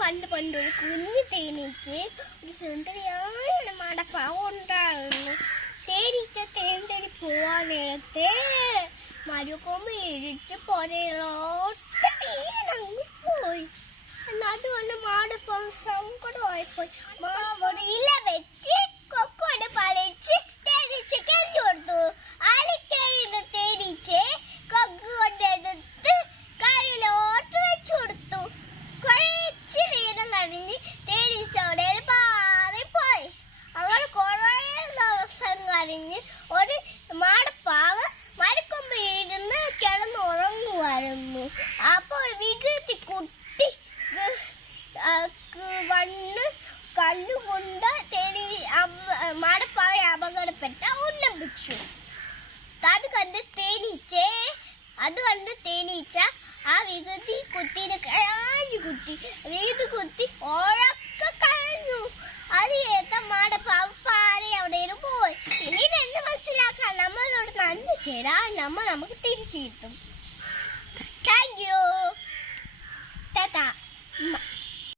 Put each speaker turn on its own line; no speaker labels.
പണ്ട് പണ്ട് ഒരു കുഞ്ഞു തേനീച്ച് ഒരു സുന്ദരിയാണ് മടപ്പാവ് ഉണ്ടായിരുന്നു. തേനീച്ച തേന്തേരി പോവാൻ നേരത്തെ മരുക്കൊമ്പ് ഇടിച്ച് പൊരയിലോട്ട് വീണങ്ങ് പോയി എന്നാ അതുകൊണ്ട് മാടപ്പം സങ്കടമായിപ്പോയി. മാവോട് പിടിച്ചു. അത് കണ്ട് തേനീച്ചേ അത് കണ്ട് തേനീച്ച ആ വികൃതി കുട്ടീനെ കഴഞ്ഞു കുത്തി വികൃതി കുത്തി ഓഴൊക്കെ കഴഞ്ഞു അത് കേട്ട മാട പാറി അവിടെ പോയി. ഇനി രണ്ട് മനസ്സിലാക്കാം? നമ്മളോട് നന്ദി ചേരാ നമ്മ നമുക്ക് തിരിച്ചു കിട്ടും. Thank you